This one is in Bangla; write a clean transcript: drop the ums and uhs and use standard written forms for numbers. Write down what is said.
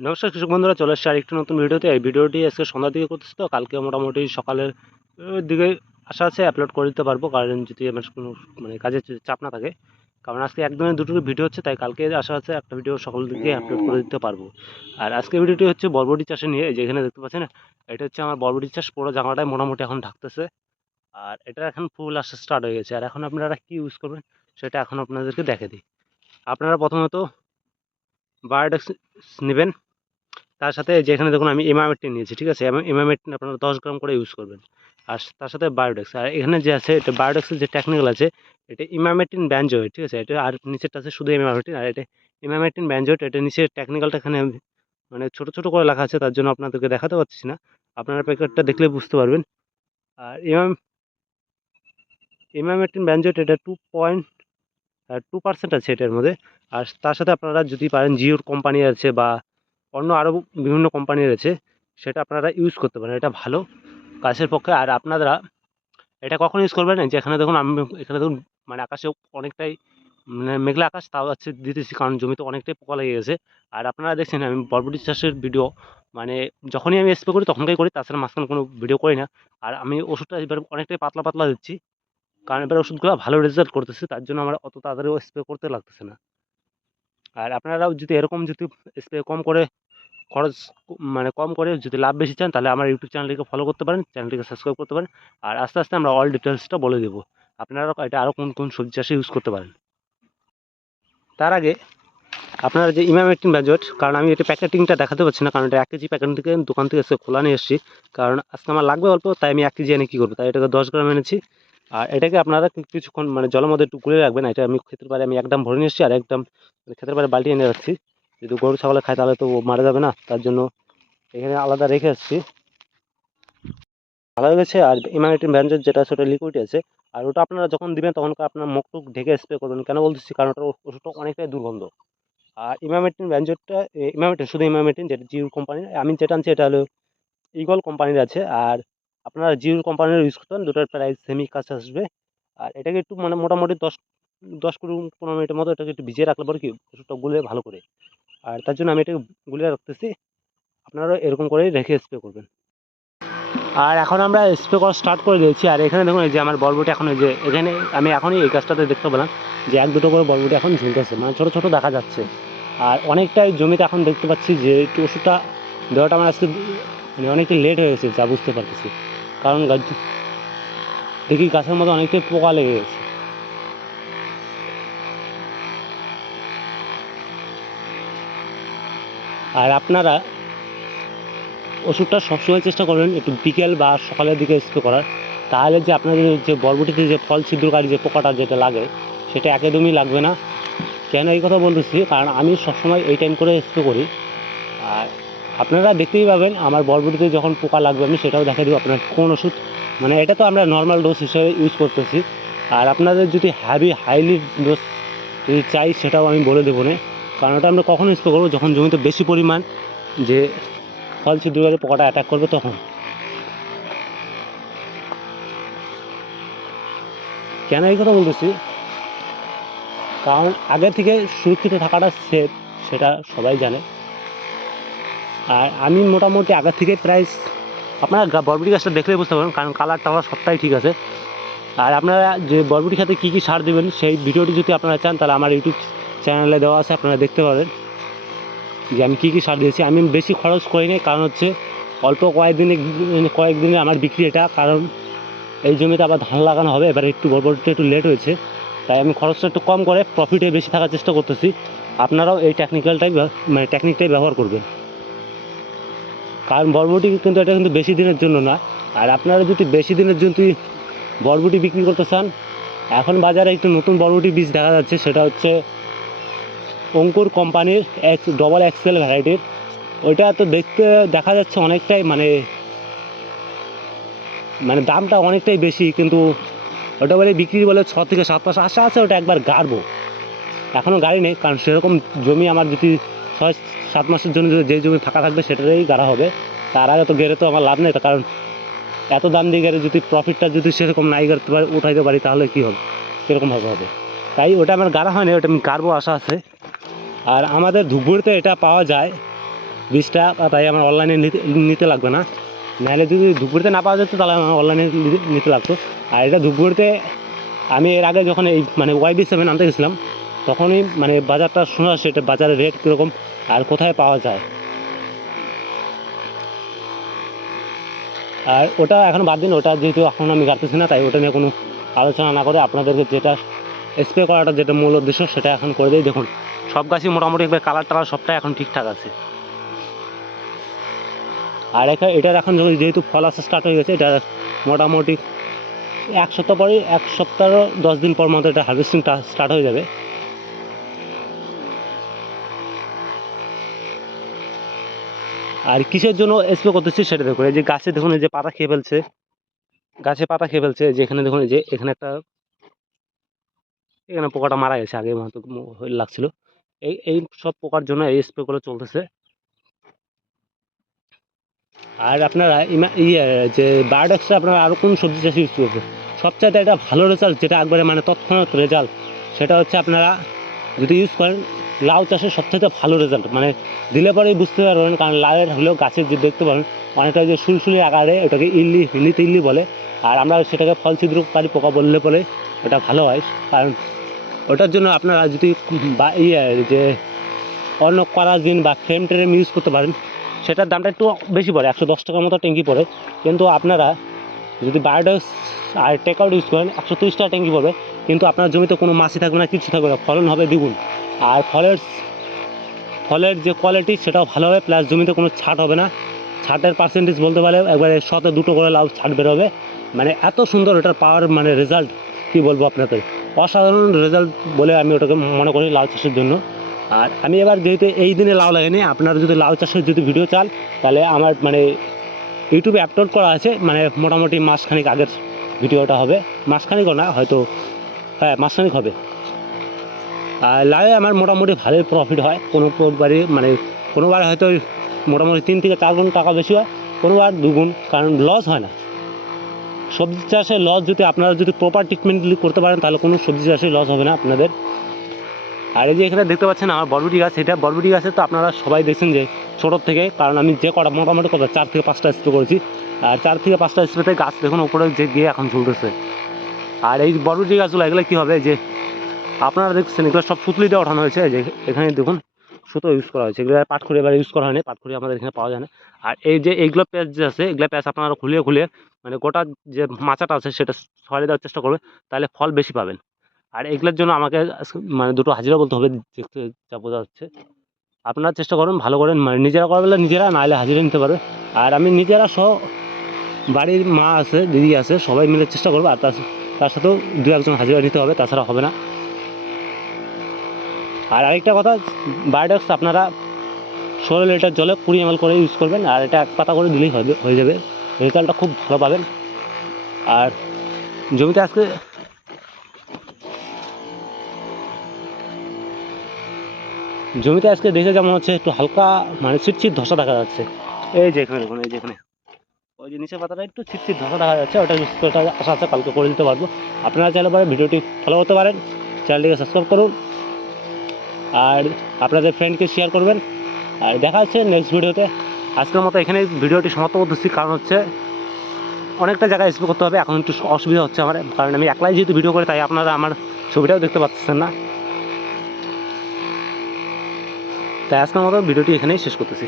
নমস্কার কৃষক বন্ধুরা, চলে এসেছে আরেকটি নতুন ভিডিওতে। এই ভিডিওটি আজকে সন্ধ্যার দিকে করতেছি, তো কালকে মোটামুটি সকালের দিকে আশা আছে আপলোড করে দিতে পারবো, কারণ যদি আমার কোনো কাজের চাপ না থাকে। কারণ আজকে একদমই দুটো ভিডিও হচ্ছে, তাই কালকে আশা আছে একটা ভিডিও সকালের দিকে আপলোড করে দিতে পারবো। আর আজকে ভিডিওটি হচ্ছে বরবটি চাষে নিয়ে, যেখানে দেখতে পাচ্ছেন এটা হচ্ছে আমার বরবটি চাষ। পুরো জায়গাটায় মোটামুটি এখন ঢাকতেছে, আর এটা এখন ফুল আসা স্টার্ট হয়ে গেছে। আর এখন আপনারা কি ইউজ করবেন সেটা এখন আপনাদেরকে দেখে দিই। আপনারা প্রথমত বায়োডেক্স নেবেন, তার সাথে যেখানে দেখুন আমি ইমামেটিন নিয়েছি, ঠিক আছে। এবং ইমামেটিন আপনারা 10 গ্রাম করে ইউজ করবেন। আর তার সাথে বায়োডেক্স, আর এখানে যে আছে এটা বায়োডেক্সের যে টেকনিক্যাল আছে, এটা ইমামেটিন ব্যানজয়েড, ঠিক আছে। এটা আর নিচেরটা আছে শুধু ইমামেটিন, আর এটা ইমামেটিন ব্যানজয়েড। এটা নিচের টেকনিক্যালটা এখানে ছোটো ছোটো করে লেখা আছে, তার জন্য আপনাদেরকে দেখাতে পারছি না। আপনারা প্যাকেটটা দেখলে বুঝতে পারবেন। আর ইমামেটিন ব্যানজয়েড এটা 2% আছে এটার মধ্যে। আর তার সাথে আপনারা যদি পারেন, জিওর কোম্পানি আছে বা অন্য আরও বিভিন্ন কোম্পানির আছে, সেটা আপনারা ইউজ করতে পারেন। এটা ভালো গাছের পক্ষে। আর আপনারা এটা কখন ইউজ করবেন, যেখানে দেখুন আমি এখানে দেখুন আকাশে অনেকটাই মেঘলা আকাশ, তাও আছে দিতেছি, কারণ জমিতে অনেকটাই পোকা লেগে গেছে। আর আপনারা দেখছেন আমি বরবটি চাষের ভিডিও যখনই আমি স্প্রে করি তখনই করি, তাছাড়া মাঝখানে কোনো ভিডিও করি না। আর আমি ওষুধটা এবার অনেকটাই পাতলা পাতলা দিচ্ছি, কারণ এবার ওষুধগুলো ভালো রেজাল্ট করতেছে, তার জন্য আমার অত তাড়াতাড়ি স্প্রে করতে লাগতেছে না। আর আপনারাও যদি এরকম যদি স্প্রে কম করে খরচ কম করে যদি লাভ বেশি চান, তাহলে আমার ইউটিউব চ্যানেলটিকে ফলো করতে পারেন, চ্যানেলটিকে সাবস্ক্রাইব করতে পারেন। আর আস্তে আস্তে আমরা অল ডিটেলসটা বলে দেবো, আপনারা এটা আরও কোন কোন সবজি চাষে ইউজ করতে পারেন। তার আগে আপনারা যে ইমামেটিন ব্যাজট, কারণ আমি এটা প্যাকেটিংটা দেখাতে পারছি না, কারণ এটা 1 কেজি প্যাকেট থেকে দোকান থেকে এসে খোলা নিয়ে এসেছি। কারণ আজকে আমার লাগবে অল্প, তাই আমি 1 কেজি এনে কী করবো, তাই এটাকে 10 গ্রাম এনেছি। আর এটাকে আপনারা কিছুক্ষণ জলের মধ্যে একটু গুলে রাখবেন। এটা আমি ক্ষেতের বাড়ি আমি একদম ভরে নিয়ে এসেছি, আর একদম ক্ষেতের বাড়ি বালতি এনে রাখছি। যদি গরু ছাগলে খায় তাহলে তো মারা যাবে না, তার জন্য এখানে আলাদা রেখে এসেছি। ভালো হয়ে গেছে। আর ইমামেটিন ব্যানজয়েড যেটা আছে ওটা লিকুইড আছে। আর ওটা আপনারা যখন দিবেন তখন আপনার মুখটুক ঢেকে স্প্রে করবেন। কেন বলতেছি, কারণ ওটা ওষুধটা অনেকটাই দুর্গন্ধ। আর ইমামেটিন ব্যানজয়েডটা ইমামেটিন, শুধু ইমামেটিন, যেটা জিও কোম্পানির, আমি যেটা আনছি এটা হলো ইগল কোম্পানির আছে। আর আপনারা জিও কোম্পানির ইউজ করতেন, দুটোর প্রাইস সেমি কাছে আসবে। আর এটাকে একটু মোটামুটি 10-15 মিনিটের মতো এটাকে একটু ভিজিয়ে রাখলে পরে কি ওষুধটা গুলে ভালো করে। আর তার জন্য আমি এটাকে গুলে রাখতেছি, আপনারা এরকম করেই রেখে স্প্রে করবেন। আর এখন আমরা স্প্রে করা স্টার্ট করে দিয়েছি। আর এখানে দেখুন এই যে আমার বরবটি, এখন এই যে এখানে আমি এখনই এই গাছটাতে দেখতে পেলাম যে 1-2টো করে বরবটি এখন ঝুলতেছে, ছোটো ছোটো দেখা যাচ্ছে। আর অনেকটাই জমিতে এখন দেখতে পাচ্ছি যে একটু ওষুধটা দেওয়াটা আমার আজকে অনেকটা লেট হয়ে গেছে, যা বুঝতে পারতেছি। কারণ দেখি গাছের মধ্যে অনেকটাই পোকা লেগে গেছে। আর আপনারা ওষুধটা সবসময় চেষ্টা করবেন একটু বিকেল বা সকালের দিকে স্প্রে করার, তাহলে যে আপনাদের যে বরবটিতে যে ফল ছিদ্রকারী যে পোকাটা যেটা লাগে, সেটা একদমই লাগবে না। কেন এই কথা বলতেছি, কারণ আমি সবসময় এই টাইম করে স্প্রে করি। আর আপনারা দেখতেই পাবেন আমার বরবটিতে যখন পোকা লাগবে আমি সেটাও দেখা দেবো আপনার কোন ওষুধ, এটা তো আমরা নর্মাল ডোজ হিসেবে ইউজ করতেছি। আর আপনাদের যদি হাইলি ডোজ যদি চাই সেটাও আমি বলে দেবো না, কারণ ওটা আমরা কখন স্প্রে করবো, যখন জমিতে বেশি পরিমাণ যে ফল ছিদ্রকারী পোকাটা অ্যাটাক করবে তখন। কেন এই কথা বলতেছি, কারণ আগে থেকে সুরক্ষিত থাকাটা সেফ, সেটা সবাই জানে। আর আমি মোটামুটি আগে থেকে প্রায়, আপনারা বরবটি গাছটা দেখলেই বুঝতে পারবেন, কারণ কালার টালার সবটাই ঠিক আছে। আর আপনারা যে বরবটি খেতে কী কী সার দেবেন সেই ভিডিওটি যদি আপনারা চান, তাহলে আমার ইউটিউব চ্যানেলে দেওয়া আছে, আপনারা দেখতে পারেন যে আমি কী কী সার দিয়েছি। আমি বেশি খরচ করি নাই, কারণ হচ্ছে অল্প কয়েকদিনে আমার বিক্রি এটা, কারণ এই জমিতে আবার ধান লাগানো হবে। এবার একটু বরবটিটা একটু লেট হয়েছে, তাই আমি খরচটা একটু কম করে প্রফিটে বেশি থাকার চেষ্টা করতেছি। আপনারাও এই টেকনিকটাই ব্যবহার করবেন, কারণ বরবটি কিন্তু এটা কিন্তু বেশি দিনের জন্য না। আর আপনারা যদি বেশি দিনের জন্য বরবটি বিক্রি করতে চান, এখন বাজারে একটু নতুন বরবটি বীজ দেখা যাচ্ছে, সেটা হচ্ছে অঙ্কুর কোম্পানির XXL ভ্যারাইটির। ওইটা তো দেখতে দেখা যাচ্ছে অনেকটাই দামটা অনেকটাই বেশি, কিন্তু ওটা বলে বিক্রি বলে 6 থেকে 7 মাস আশা আছে ওটা একবার গাড়বো। এখনও গাড়ি নেই, কারণ সেরকম জমি আমার যদি 6-7 মাসের জন্য যে জমি ফাঁকা থাকবে সেটাতেই গাড়া হবে। তার আগে তো গেড়ে তো আমার লাভ নেই, কারণ এত দাম দিয়ে গেলে যদি প্রফিটটা যদি সেরকম নাই করতে পারি, উঠাইতে পারি, তাহলে কী হবে, কীরকমভাবে হবে। তাই ওটা আমার গাড়া হয়নি, ওটা আমি গাড়বো আশা আছে। আর আমাদের ধূপগুড়িতে এটা পাওয়া যায়, বীজটা, তাই আমার অনলাইনে নিতে লাগবে না। নাহলে যদি ধূপগুড়িতে না পাওয়া যেত তাহলে আমার অনলাইনে নিতে লাগতো। আর এটা ধূপগুড়িতে আমি এর আগে যখন এই মানে YB7 আনতে গেছিলাম তখনই মানে বাজারটা শোনা, সেটা বাজারের রেট কীরকম আর কোথায় পাওয়া যায়। আর ওটা এখন বাদ দিন, ওটা যেহেতু এখন আমি গাড়তেছি না, তাই ওটা নিয়ে কোনো আলোচনা না করে আপনাদেরকে যেটা স্প্রে করাটা যেটা মূল উদ্দেশ্য সেটা এখন করে দিই। দেখুন সব গাছই মোটামুটি একবার কালার টালার সবটাই এখন ঠিকঠাক আছে। আর এটার এখন যেহেতু ফল আসা স্টার্ট হয়ে গেছে, এটা মোটামুটি 1 সপ্তাহ পরেই, 1 সপ্তাহ 10 দিন পর মতো এটা হারভেস্টিংটা স্টার্ট হয়ে যাবে। আর কিসের জন্য স্প্রে করতেছি সেটা দেখুন, এই যে গাছে দেখুন এই যে পাতা খেয়ে ফেলছে, গাছে পাতা খেয়ে ফেলছে, যেখানে দেখুন এই যে এখানে একটা, এখানে পোকাটা মারা গেছে, আগে মতো লাগছিল। এই সব পোকার জন্য এই স্প্রে করে চলতেছে। আর আপনারা যে বায়োডেক্সটা আপনারা আরও কোন সবজি চাষে ইউজ করবেন, সবচাইতে একটা ভালো রেজাল্ট যেটা একবারে মানে তৎক্ষণাৎ রেজাল্ট, সেটা হচ্ছে আপনারা যদি ইউজ করেন লাউ চাষের সবচেয়ে ভালো রেজাল্ট মানে দিলে পরেই বুঝতে পারবেন। কারণ লাউয়ের হলেও গাছের যে দেখতে পারেন অনেকটা যে সুলসুলি আকারে, ওটাকে হিন্দিতে ইল্লি বলে, আর আমরা সেটাকে ফল ছিদ্রকারী পোকা বললে পরে ওটা ভালো হয়। কারণ ওটার জন্য আপনারা যদি বা যে অন্য করাজিন বা ফ্রেম ট্রেম ইউজ করতে পারেন, সেটার দামটা একটু বেশি পড়ে, 110 টাকার মতো ট্যাঙ্কি পড়ে। কিন্তু আপনারা যদি বায়োডেক্স আর টেকআউট ইউজ করেন 130 টাকা ট্যাঙ্কি পড়বে, কিন্তু আপনার জমিতে কোনো মাছি থাকবে না, কিছু থাকবে না, ফলন হবে দ্বিগুণ। আর ফলের যে কোয়ালিটি সেটাও ভালো হবে, প্লাস জমিতে কোনো ছাট হবে না। ছাটের পার্সেন্টেজ বলতে পারে একবারে 2 করে লাউ ছাট বেরোবে। মানে এত সুন্দর ওটার পাওয়ার, মানে রেজাল্ট কী বলবো আপনাদের, অসাধারণ রেজাল্ট বলে আমি ওটাকে মনে করি লাউ চাষের জন্য। আর আমি এবার যেহেতু এই দিনে লাউ লাগাইনি, আপনারা যদি লাউ চাষের যদি ভিডিও চান তাহলে আমার মানে ইউটিউবে আপলোড করা আছে, মানে মোটামুটি মাসখানিক আগের ভিডিওটা হবে, মাসখানিকও না হয়তো, হ্যাঁ মাসখানিক হবে। আর লাউয়ে আমার মোটামুটি ভালোই প্রফিট হয়, কোনোবারে মানে কোনোবার হয়তো মোটামুটি 3 থেকে 4 গুণ টাকা বেশি হয়, কোনোবার 2 গুণ, কারণ লস হয় না। সবজি চাষে লস যদি আপনারা যদি প্রপার ট্রিটমেন্ট করতে পারেন তাহলে কোনো সবজি চাষে লস হবে না আপনাদের। আর এই যে এখানে দেখতে পাচ্ছেন আমার বরবটি গাছ, এটা বরবটি গাছে তো আপনারা সবাই দেখছেন যে ছোটোর থেকে, কারণ আমি যে কটা মোটামুটি 4 থেকে 5টা স্প্রে করেছি, আর 4 থেকে 5টা স্প্রেতে গাছ দেখুন উপরে যে গিয়ে এখন ঝুলতেছে। আর এই বরবটি গাছগুলো এগুলো কী হবে, যে আপনারা দেখছেন এগুলো সব সুতলি দিয়ে ওঠানো হয়েছে, যে এখানে দেখুন সুতো ইউজ করা হয়েছে, এগুলো পাটখড়ি এবার ইউজ করা হয়নি, পাটখড়ি আমাদের এখানে পাওয়া যায় না। আর এই যে এইগুলো প্যাচ যে আছে, এগুলো প্যাচ আপনারা খুলিয়ে মানে গোটা যে মাচাটা আছে সেটা সরিয়ে দেওয়ার চেষ্টা করবে, তাহলে ফল বেশি পাবেন। আর এগুলোর জন্য আমাকে মানে 2টো হাজিরা বলতে হবে, দেখতে যা বোঝা যাচ্ছে। আপনারা চেষ্টা করুন ভালো করেন, মানে নিজেরা করবেন নিজেরা, নাহলে হাজিরা নিতে পারবে। আর আমি নিজেরা সহ বাড়ির মা আছে, দিদি আছে, সবাই মিলে চেষ্টা করবো। আর তার সাথেও 2-1 জন হাজিরা নিতে হবে, তাছাড়া হবে না। আর আরেকটা কথা, বায়োডেক্স আপনারা 16 লিটার জলে 20 ml করে ইউজ করবেন, আর এটা 1 পাতা করে দিলেই হয়ে যাবে, রেজাল্টটা খুব ভালো পাবেন। আর জমিতে আজকে দেখে যেমন হচ্ছে একটু হালকা মানে ছিটছিট ধসা দেখা যাচ্ছে, এই যে এখানে দেখুন, এই যে এখানে ওই যে নিচের পাতাটা একটু ছিটছিট ধসা দেখা যাচ্ছে, ওটা আশা আছে কালকে করে দিতে পারবো। আপনারা চাইলে পরে ভিডিওটি ফলো করতে পারেন, চ্যানেলটিকে সাবস্ক্রাইব করুন, আর আপনাদের ফ্রেন্ডকে শেয়ার করবেন। আর দেখা হচ্ছে নেক্সট ভিডিওতে। আজকের মতো এখানে ভিডিওটি সমাপ্ত করতেছি, কারণ হচ্ছে অনেকটা জায়গায় স্প্রে করতে হবে, এখন একটু অসুবিধা হচ্ছে আমার, কারণ আমি একলাই যেহেতু ভিডিও করে, তাই আপনারা আমার ছবিটাও দেখতে পাচ্ছেন না। তাই আজকের মতো ভিডিওটি এখানেই শেষ করতেছি।